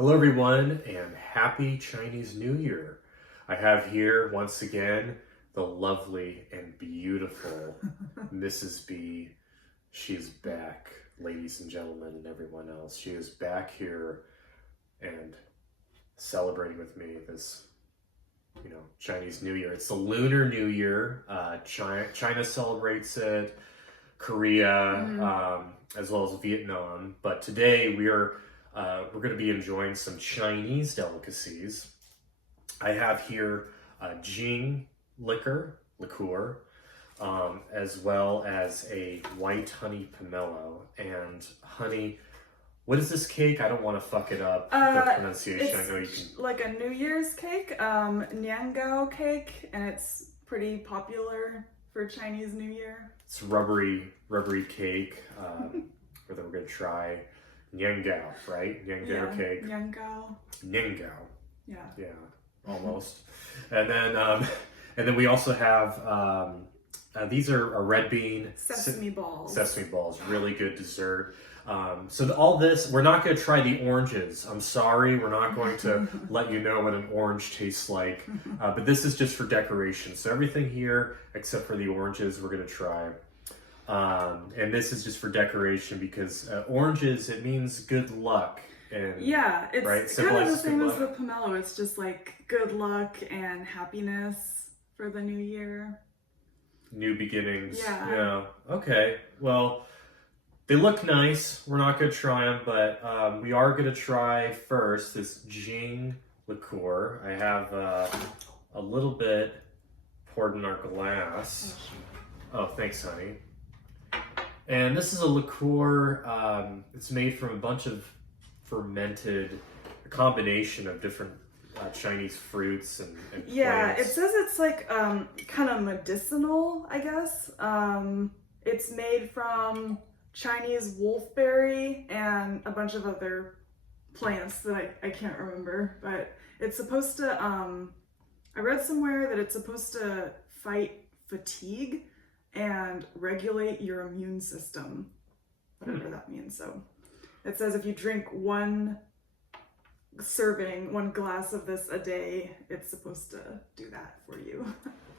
Hello everyone and happy Chinese New Year. I have here once again the lovely and beautiful Mrs. B. She's back, ladies and gentlemen and everyone else. She is back here and celebrating with me this, Chinese New Year. It's the Lunar New Year. China celebrates it, Korea, as well as Vietnam. But today we're going to be enjoying some Chinese delicacies. I have here Jing liqueur, as well as a white honey pomelo. And honey, what is this cake? I don't want to fuck it up, the pronunciation. I know you can. Like a New Year's cake, Nian Gao cake, and it's pretty popular for Chinese New Year. It's rubbery cake that we're going to try. Nian Gao, right? Nian Gao cake. Nian Gao. Nian Gao. Yeah, almost. And then we also have these are red bean sesame balls. Sesame balls, really good dessert. So all this, we're not going to try the oranges. I'm sorry, we're not going to let you know what an orange tastes like. But this is just for decoration. So everything here, except for the oranges, we're going to try. And this is just for decoration because oranges, it means good luck. And, it's right? kind of the same as the pomelo. It's just like good luck and happiness for the new year. New beginnings. Yeah. Okay. Well, they look nice. We're not going to try them, but we are going to try first this Jing liqueur. I have a little bit poured in our glass. Oh, thanks, honey. And this is a liqueur. It's made from a bunch of a combination of different Chinese fruits and yeah, plants. it says it's like kind of medicinal, I guess. It's made from Chinese wolfberry and a bunch of other plants that I can't remember, but it's supposed to, I read somewhere that it's supposed to fight fatigue and regulate your immune system, whatever that means. So it says if you drink one glass of this a day, it's supposed to do that for you.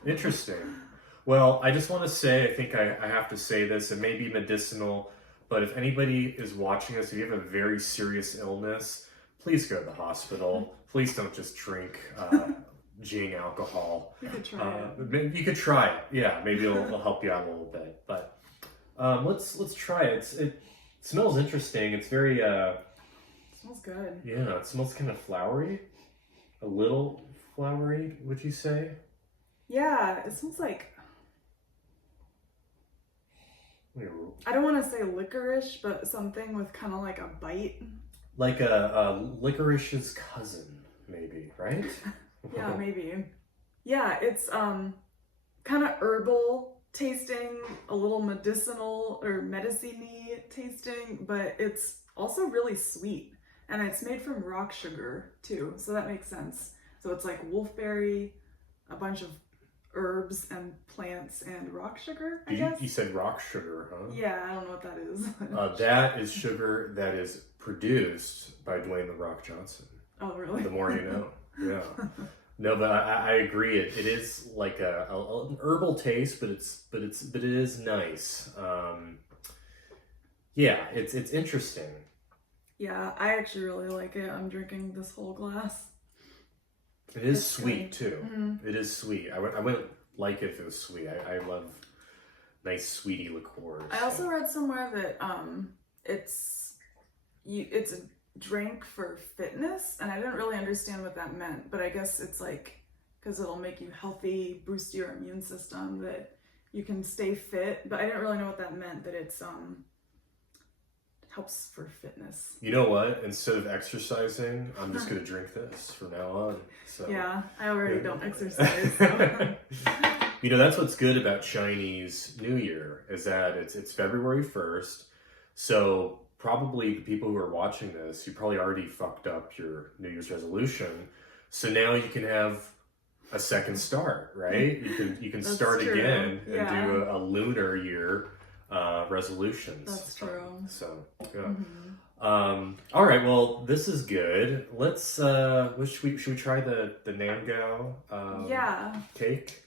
Interesting. Well, I just want to say, I think I have to say this, it may be medicinal, but if anybody is watching this, if you have a very serious illness, please go to the hospital. Please don't just drink Jing alcohol. You could try it. You could try it. Yeah, maybe it'll help you out a little bit. But let's try it. It smells interesting. It's very smells good. Yeah, it smells kind of flowery. A little flowery, would you say? Yeah, it smells like, I don't want to say licorice, but something with kind of like a bite. Like a licorice's cousin, maybe, right? Yeah, maybe. Yeah, it's kind of herbal tasting, a little medicinal or medicine-y tasting, but it's also really sweet. And it's made from rock sugar too, so that makes sense. So it's like wolfberry, a bunch of herbs and plants and rock sugar, I guess. You said rock sugar, huh? Yeah, I don't know what that is. That is sugar that is produced by Dwayne "The Rock" Johnson. Oh, really? The more you know. Yeah. No, but I agree. It is like an herbal taste, but it is nice. Yeah, it's interesting. Yeah, I actually really like it. I'm drinking this whole glass. It is sweet too. Mm-hmm. It is sweet. I wouldn't like it if it was sweet. I love nice sweetie liqueurs. I also read somewhere that it's a drink for fitness, and I didn't really understand what that meant, but I guess it's like because it'll make you healthy, boost your immune system, that you can stay fit. But I didn't really know what that meant, that it's helps for fitness. You know what? Instead of exercising, I'm just gonna drink this from now on. So yeah, I already don't exercise. So. That's what's good about Chinese New Year is that it's February 1st. So probably the people who are watching this, you probably already fucked up your New Year's resolution. So now you can have a second start, right? You can start true. again and Yeah. do a lunar year resolutions. That's true. So yeah. All right, well, this is good. Let's, should we try the Nian Gao, Yeah. cake?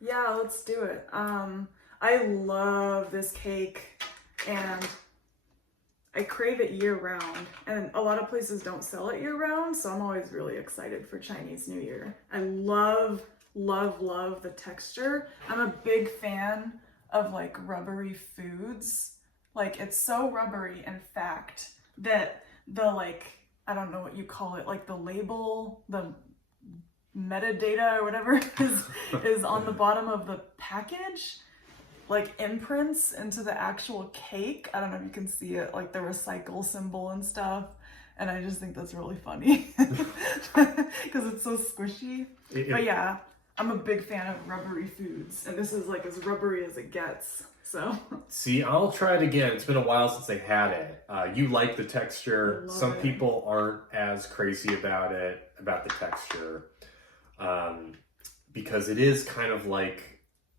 Yeah, let's do it. I love this cake and I crave it year round. And a lot of places don't sell it year round, so I'm always really excited for Chinese New Year. I love, love, love the texture. I'm a big fan of like rubbery foods. Like it's so rubbery, in fact, that the like, I don't know what you call it, like the label, the metadata or whatever is on the bottom of the package, like imprints into the actual cake. I don't know if you can see it, like the recycle symbol and stuff. And I just think that's really funny because it's so squishy. But yeah, I'm a big fan of rubbery foods, and this is like as rubbery as it gets. So see, I'll try it again. It's been a while since I had it. You like the texture. Some people aren't as crazy about it, about the texture, because it is kind of like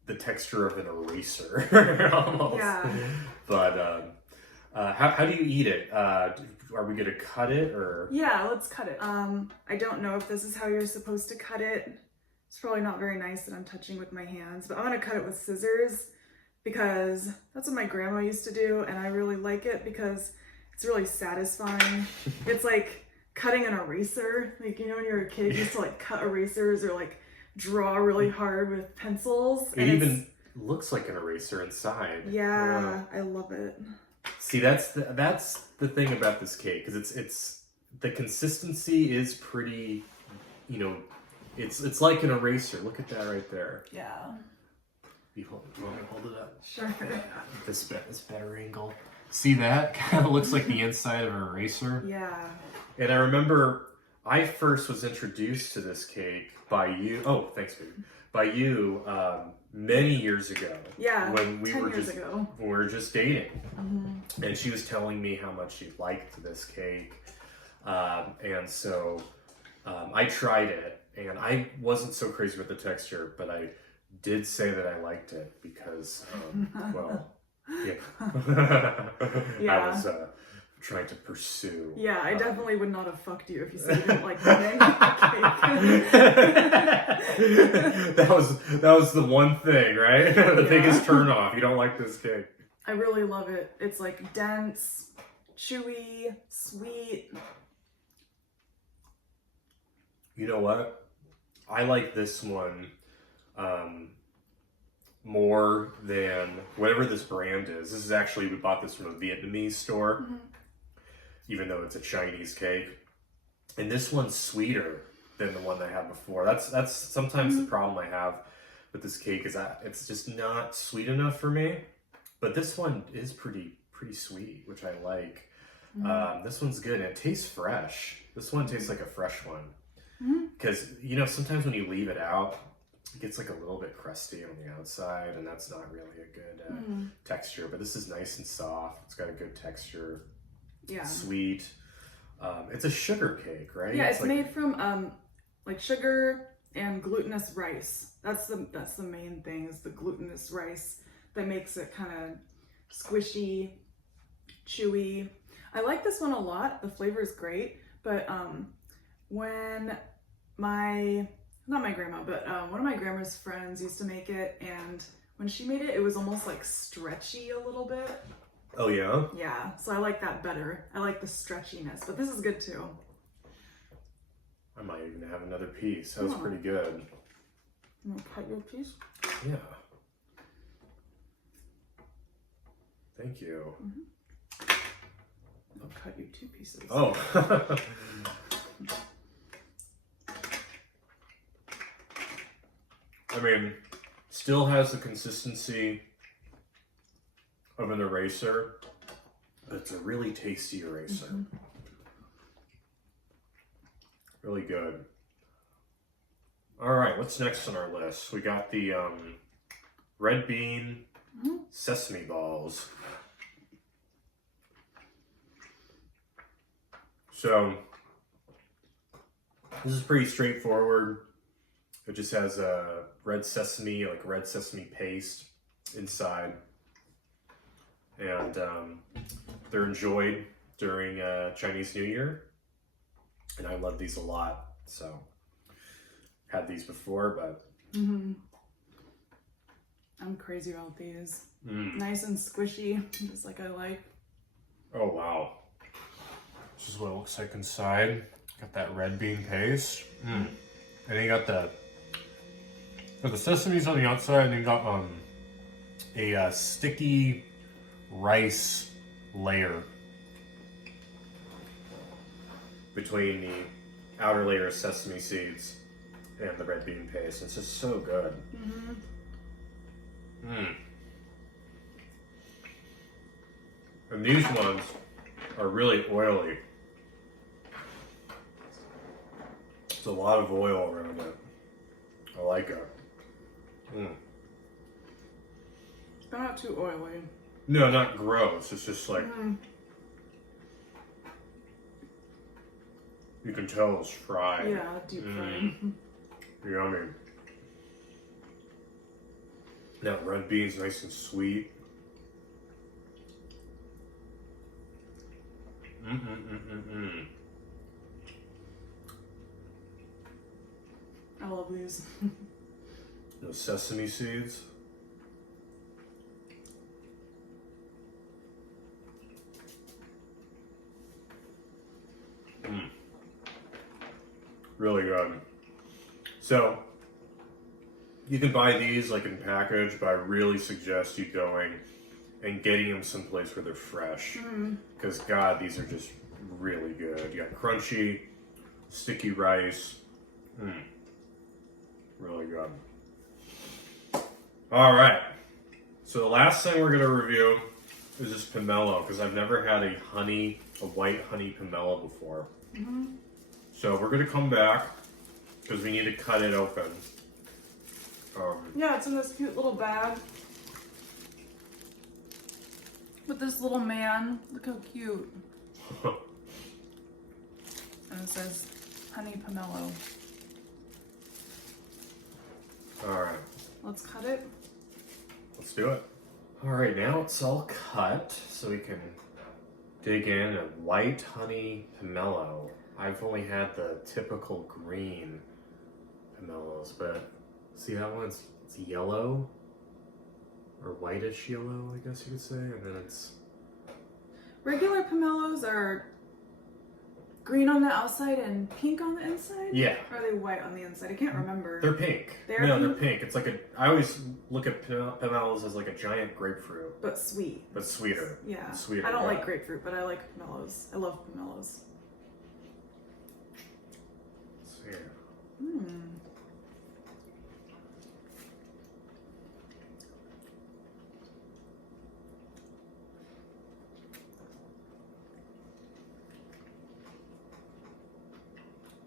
the texture of an eraser almost. Yeah. But how do you eat it? Are we gonna cut it or? Yeah, let's cut it. I don't know if this is how you're supposed to cut it. It's probably not very nice that I'm touching with my hands, but I'm gonna cut it with scissors because that's what my grandma used to do, and I really like it because it's really satisfying. It's like cutting an eraser. Like, you know, when you're a kid, you used to like cut erasers or like draw really hard with pencils. It even looks like an eraser inside. Yeah, I love it. See, that's the thing about this cake, because it's the consistency is pretty, you know, it's like an eraser. Look at that right there. Yeah. You want to hold it up? Sure. This better angle. See that? Kind of looks like the inside of an eraser. Yeah. And I remember I first was introduced to this cake by you. Oh, thanks, baby. By you many years ago. Yeah. When we 10 were years just ago. when we were just dating, Mm-hmm. and she was telling me how much she liked this cake, and so I tried it, and I wasn't so crazy with the texture, but I did say that I liked it because, well, yeah, Yeah. I was trying to pursue. Yeah, I definitely would not have fucked you if you said you didn't like the cake. that was the one thing, right? The biggest turnoff. You don't like this cake. I really love it. It's like dense, chewy, sweet. You know what? I like this one more than whatever this brand is. This is actually, we bought this from a Vietnamese store, even though it's a Chinese cake. And this one's sweeter than the one I had before. That's sometimes the problem I have with this cake, is that it's just not sweet enough for me. But this one is pretty sweet, which I like. This one's good, and it tastes fresh. This one tastes like a fresh one. Because, you know, sometimes when you leave it out, it gets like a little bit crusty on the outside, and that's not really a good texture. But this is nice and soft. It's got a good texture. Yeah. Sweet. It's a sugar cake, right? Yeah, it's made from like sugar and glutinous rice. That's the main thing, is the glutinous rice that makes it kind of squishy, chewy. I like this one a lot. The flavor is great, but when not my grandma, but one of my grandma's friends used to make it, and when she made it, it was almost like stretchy a little bit. Oh, yeah? Yeah, so I like that better. I like the stretchiness, but this is good too. I might even have another piece. That was pretty good. You want to cut your piece? Yeah. Thank you. I'll cut you 2 pieces. Oh. I mean, still has the consistency of an eraser, but it's a really tasty eraser. Really good. All right, what's next on our list? We got the red bean sesame balls. So this is pretty straightforward. It just has a red sesame paste inside, and they're enjoyed during Chinese New Year, and I love these a lot. So, had these before, but I'm crazy about these. Mm. Nice and squishy, just like I like. Oh wow! This is what it looks like inside. Got that red bean paste, and then you got the sesame's on the outside, and then you got a sticky rice layer between the outer layer of sesame seeds and the red bean paste. It's just so good. And these ones are really oily. There's a lot of oil around it. I like it. They're not too oily. No, not gross. It's just like you can tell it's fried. Yeah, deep fried. Yummy. That red bean's nice and sweet. I love these. Those sesame seeds. Really good. So, you can buy these like in package, but I really suggest you going and getting them someplace where they're fresh. Because God, these are just really good. You got crunchy, sticky rice. Really good. All right. So the last thing we're gonna review is this pomelo, because I've never had a white honey pomelo before. So we're gonna come back because we need to cut it open. Yeah, it's in this cute little bag with this little man. Look how cute. And it says honey pomelo. All right. Let's cut it. Let's do it. All right, now it's all cut, so we can dig in a white honey pomelo. I've only had the typical green pomelos, but see that one? It's yellow, or whitish yellow, I guess you could say, and then it's... Regular pomelos are green on the outside and pink on the inside? Yeah. Or are they white on the inside? I can't remember. They're pink. They're pink. It's like I always look at pomelos as like a giant grapefruit. But sweet. But sweeter. Yeah. Sweeter. I don't like grapefruit, but I like pomelos. I love pomelos. Let's see.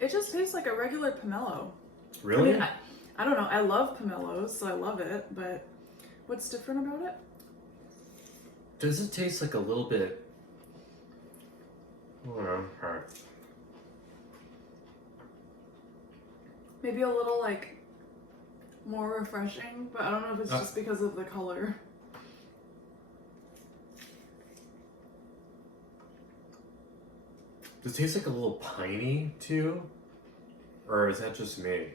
It just tastes like a regular pomelo. Really? I mean, I don't know. I love pomelos, so I love it, but what's different about it? Does it taste like a little bit... Okay. Maybe a little, like, more refreshing, but I don't know if it's just because of the color. Does it taste like a little piney, too? Or is that just me?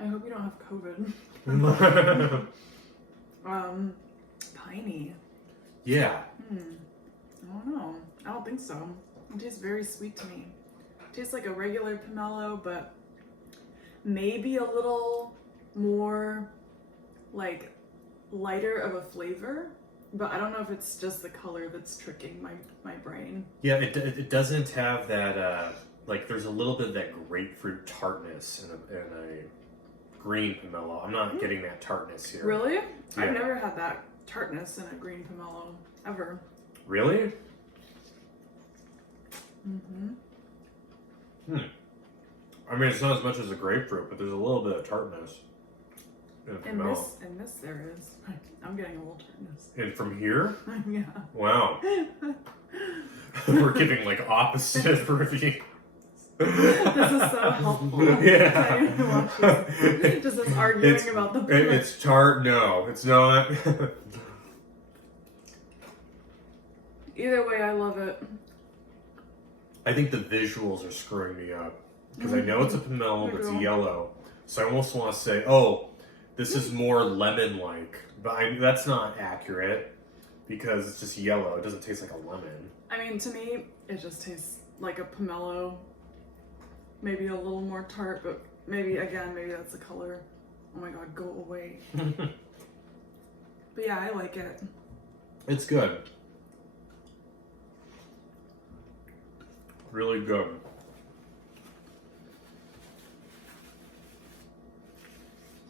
I hope you don't have COVID. Piney. Yeah. I don't know. I don't think so. It tastes very sweet to me. It tastes like a regular pomelo, but maybe a little more, like, lighter of a flavor. But I don't know if it's just the color that's tricking my brain. Yeah, it doesn't have that, like, there's a little bit of that grapefruit tartness in a green pomelo. I'm not getting that tartness here. Really? Yeah. I've never had that tartness in a green pomelo, ever. Really? I mean, it's not as much as a grapefruit, but there's a little bit of tartness in a pomelo. In this there is. I'm getting a little tartness. And from here? Yeah. Wow. We're giving, like, opposite reviews. This is so helpful. Yeah. Just us arguing about the book. It's tart. No, it's not. Either way, I love it. I think the visuals are screwing me up because I know it's a pomelo, but it's yellow. So I almost want to say, oh, this is more lemon-like, but that's not accurate because it's just yellow. It doesn't taste like a lemon. I mean, to me, it just tastes like a pomelo. Maybe a little more tart, but maybe that's the color. Oh my god, go away. But yeah, I like it. It's good. Really good.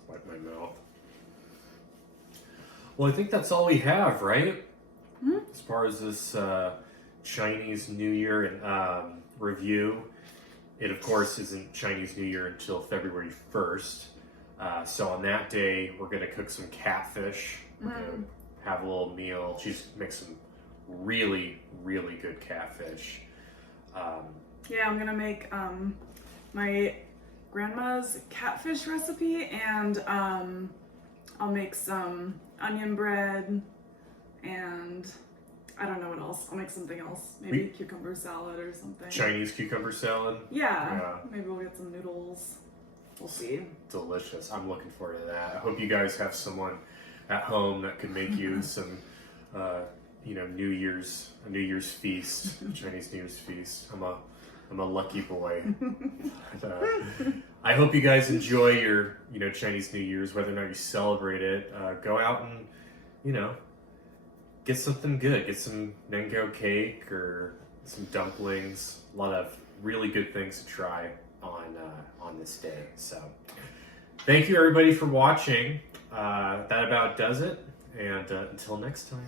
Wipe my mouth. Well, I think that's all we have, right? Mm-hmm. As far as this Chinese New Year and review. It, of course, isn't Chinese New Year until February 1st. So on that day, we're going to cook some catfish. We're going to have a little meal. She's makes some really, really good catfish. Yeah, I'm gonna make my grandma's catfish recipe, and I'll make some onion bread, and I don't know what else. I'll make something else. Maybe cucumber salad or something. Chinese cucumber salad? Yeah. Maybe we'll get some noodles. We'll see. Delicious. I'm looking forward to that. I hope you guys have someone at home that can make you some, New Year's feast, Chinese New Year's feast. I'm a lucky boy. I hope you guys enjoy your, Chinese New Year's, whether or not you celebrate it. Go out and, get something good. Get some Nian Gao cake or some dumplings. A lot of really good things to try on this day. So, thank you everybody for watching. That about does it. And until next time.